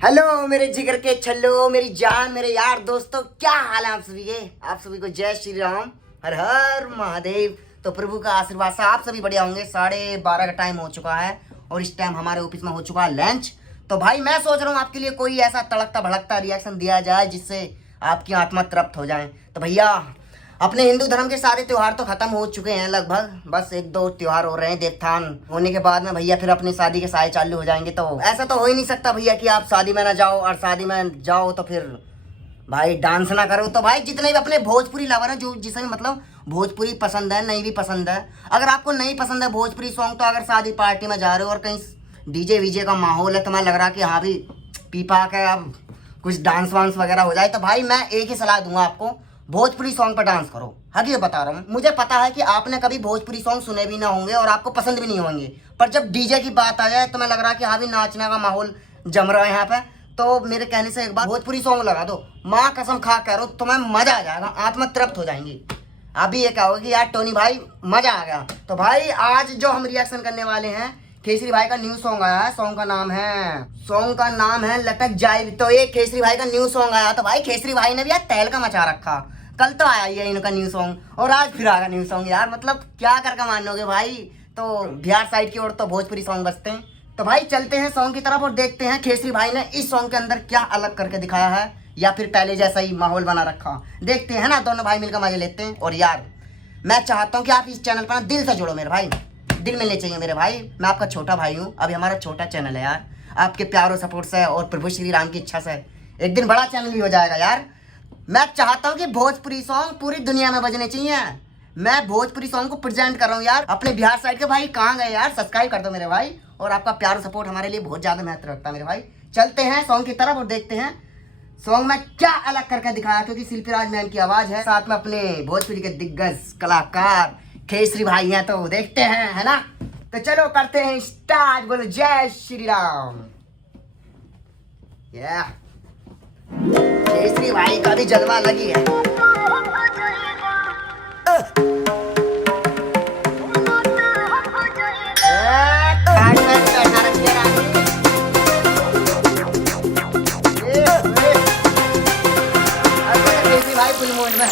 Hello मेरे जिगर के छल्लो, मेरी जान, मेरे यार दोस्तों, क्या हाल है आप सभी के। आप सभी को जय श्री राम, हर हर महादेव। तो प्रभु का आशीर्वाद से आप सभी बढ़िया होंगे। 12:30 का टाइम हो चुका है और इस टाइम हमारे ऑफिस में हो चुका है लंच। तो भाई मैं सोच रहा हूँ आपके लिए कोई ऐसा तड़कता भड़कता रिएक्शन दिया जाए जिससे आपकी आत्मा तृप्त हो जाए। तो भैया अपने हिंदू धर्म के सारे त्योहार तो खत्म हो चुके हैं लगभग, बस एक दो त्योहार हो रहे हैं। देवथान होने के बाद में भैया फिर अपनी शादी के साए चालू हो जाएंगे। तो ऐसा तो हो ही नहीं सकता भैया कि आप शादी में ना जाओ और शादी में जाओ तो फिर भाई डांस ना करो। तो भाई जितने भी अपने भोजपुरी लवर हैं, जो जिसे भी मतलब भोजपुरी पसंद है, नहीं भी पसंद है, अगर आपको नहीं पसंद है भोजपुरी सॉन्ग, तो अगर शादी पार्टी में जा रहे हो और कहीं डीजे वीजे का माहौल है तो मैं लग रहा कि हाँ भी पीपा के अब कुछ डांस वांस वगैरह हो जाए, तो भाई मैं एक ही सलाह दूंगा आपको, भोजपुरी सॉन्ग पर डांस करो। हकीकत बता रहा हूँ, मुझे पता है कि आपने कभी भोजपुरी सॉन्ग सुने भी ना होंगे और आपको पसंद भी नहीं होंगे, पर जब डीजे की बात आ जाए तो मैं लग रहा कि हाँ भी नाचने का माहौल जम रहा है यहाँ पे। तो मेरे कहने से एक बार भोजपुरी सॉन्ग लगा दो, माँ कसम खा कह रहा हूँ तुम्हें मजा आ जाएगा, आत्मा तृप्त हो जाएंगी। अभी ये कहोगे कि यार टोनी भाई मजा आ गया। तो भाई आज जो हम रिएक्शन करने वाले हैं, केसरी भाई का न्यू सॉन्ग आया है। सॉन्ग का नाम है लटक जाए। तो ये केसरी भाई का न्यू सॉन्ग आया। तो भाई केसरी भाई ने भी यार तहलका मचा रखा। कल तो आया ही है इनका न्यू सॉन्ग और आज फिर आएगा न्यू सॉन्ग। यार मतलब क्या करके मानोगे भाई। तो बिहार साइड की ओर तो भोजपुरी सॉन्ग बजते हैं। तो भाई चलते हैं सॉन्ग की तरफ और देखते हैं केसरी भाई ने इस सॉन्ग के अंदर क्या अलग करके दिखाया है, या फिर पहले जैसा ही माहौल बना रखा। देखते हैं ना, दोनों भाई मिलकर मजे लेते हैं। और यार मैं चाहता हूँ कि आप इस चैनल पर ना दिल से जुड़ो मेरे भाई, दिल मिलने चाहिए मेरे भाई। मैं आपका छोटा भाई हूँ, अभी हमारा छोटा चैनल है यार। आपके प्यार और सपोर्ट से और प्रभु श्री राम की इच्छा से एक दिन बड़ा चैनल भी हो जाएगा यार। मैं चाहता हूँ कि भोजपुरी सॉन्ग पूरी दुनिया में बजने चाहिए। मैं भोजपुरी सॉन्ग को प्रेजेंट कर रहा हूँ यार। अपने बिहार साइड के भाई कहाँ गए यार, सब्सक्राइब कर दो मेरे भाई। और आपका प्यार और सपोर्ट हमारे लिए बहुत ज़्यादा महत्व रखता है मेरे भाई। चलते हैं सॉन्ग की तरफ और देखते हैं सॉन्ग में क्या अलग करके दिखाया, क्योंकि शिल्पीराज मैम की आवाज़ है, साथ में अपने भोजपुरी के दिग्गज कलाकार केसरी भाई हैं। तो देखते हैं, है ना। तो चलो करते हैं स्टार्ट। बोलो जय श्री राम। केसरी भाई का भी जलवा लगी है। केसरी भाई फुल मूड में।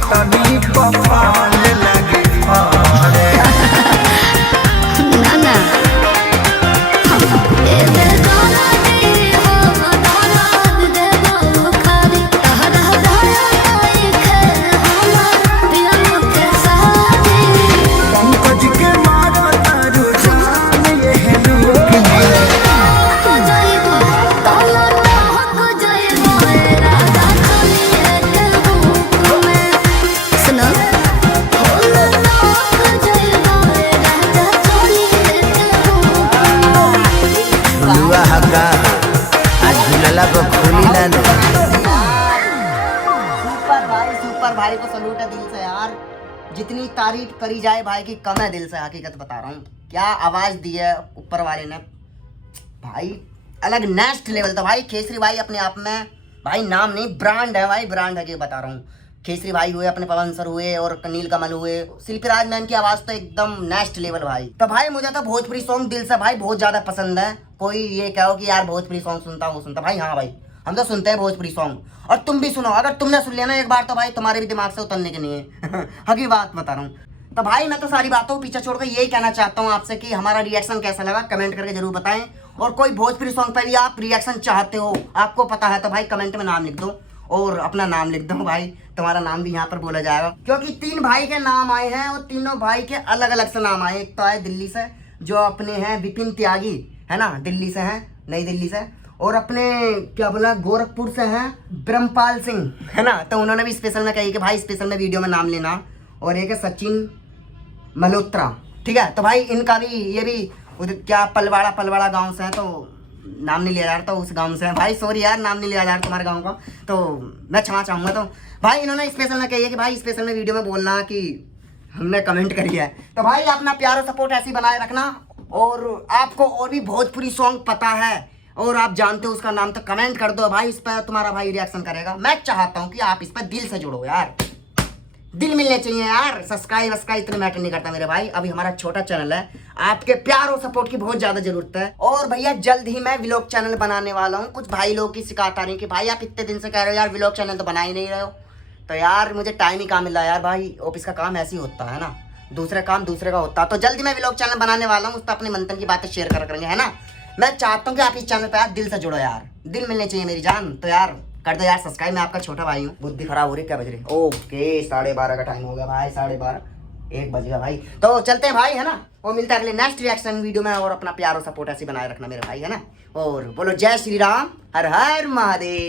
खटनी पफाल लगे फाड़े। ना ना ए दे गाना दे हो गाना दे वो खाली तहरा दाई के हम दिल के साथी पंकज के मारो तारू जान ये लोग हो जाइबो काला ना हो जाइबो राधा चलिए के रूप में सुनो हो ना हो जाइबो राधा चलिए के रूप में लुआ हका आज झुलला को खोली लाने। सुपर भाई को सलूट है दिल से यार। जितनी तारीफ करी जाए भाई की कम है दिल से, हकीकत बता रहा हूँ। क्या आवाज दी है ऊपर वाले ने भाई, अलग नेक्स्ट लेवल था भाई। केसरी भाई अपने आप में भाई नाम नहीं ब्रांड है भाई, ब्रांड है कि बता रहा हूँ। केसरी भाई हुए, अपने पवन सर हुए और नील कमल हुए, शिल्पी राज मैम की आवाज तो एकदम नेक्स्ट लेवल भाई। तो भाई मुझे तो भोजपुरी सॉन्ग दिल से भाई बहुत ज्यादा पसंद है। कोई ये कहो कि यार भोजपुरी सॉन्ग सुनता हूँ, सुनता भाई, हाँ भाई हम तो सुनते हैं भोजपुरी सॉन्ग। और तुम भी सुनो, अगर तुमने सुन लिया ना एक बार तो भाई तुम्हारे भी दिमाग से उतरने के नहीं है। हकी बात बता रहा हूँ। तो भाई मैं तो सारी बातों को पीछे छोड़कर यही कहना चाहता हूँ आपसे कि हमारा रिएक्शन कैसा लगा कमेंट करके जरूर बताएं। और कोई भोजपुरी सॉन्ग पर भी आप रिएक्शन चाहते हो, आपको पता है तो भाई कमेंट में नाम लिख दो और अपना नाम लिख दो भाई, तुम्हारा नाम भी यहाँ पर बोला जाएगा। क्योंकि 3 भाई के नाम आए हैं और तीनों भाई के अलग अलग से नाम आए। एक तो आए दिल्ली से जो अपने हैं विपिन त्यागी, है ना, दिल्ली से हैं, नई दिल्ली से। और अपने क्या बोला गोरखपुर से हैं ब्रह्मपाल सिंह, है ना, तो उन्होंने भी स्पेशल में कही कि भाई स्पेशल में वीडियो में नाम लेना। और एक है सचिन मल्होत्रा, ठीक है। तो भाई इनका भी, ये भी उधर क्या पलवाड़ा गांव से है, तो नाम नहीं लिया यार, तो उस गांव से है भाई। सॉरी यार नाम नहीं लिया यार तुम्हारे गांव का, तो मैं क्षमा चाहूँगा। तो भाई इन्होंने स्पेशल में कही है कि भाई स्पेशल में वीडियो में बोलना कि हमने कमेंट करी है। तो भाई अपना प्यार और सपोर्ट ऐसे ही बनाए रखना। और आपको और भी भोजपुरी सॉन्ग पता है और आप जानते हो उसका नाम, तो कमेंट कर दो भाई, इस पर तुम्हारा भाई रिएक्शन करेगा। मैं चाहता हूँ कि आप इस पर दिल से जुड़ो यार, दिल मिलने चाहिए यार। सब्सक्राइब इतना मैटर नहीं करता मेरे भाई, अभी हमारा छोटा चैनल है, आपके प्यार और सपोर्ट की बहुत ज्यादा जरूरत है। और भैया जल्द ही मैं व्लॉग चैनल बनाने वाला हूँ। कुछ भाई लोग की शिकायत आ रही है कि भाई आप इतने दिन से कह रहे हो यार व्लॉग चैनल तो बना ही नहीं रहे हो। तो यार मुझे टाइम ही कहाँ मिल रहा है यार भाई, ऑफिस का काम ऐसे ही होता है ना, दूसरा काम दूसरे का होता है। तो जल्दी मैं व्लॉग चैनल बनाने वाला हूँ, उस पर अपने मंथन की बातें शेयर करेंगे, है ना। मैं चाहता हूँ कि आप इस चैनल पे यार दिल से जुड़ो यार, दिल मिलने चाहिए मेरी जान। तो यार कर दो यार सब्सक्राइब, मैं आपका छोटा भाई हूँ। बुद्धि खराब हो रही, क्या बज रही? ओके 12:30 का टाइम हो गया भाई, 12:30 1 बज गया भाई। तो चलते हैं भाई, है ना, और मिलता है अगले नेक्स्ट रिएक्शन वीडियो में। और अपना प्यार और सपोर्ट ऐसे बनाए रखना मेरे भाई, है ना। और बोलो जय श्री राम, हर हर महादेव।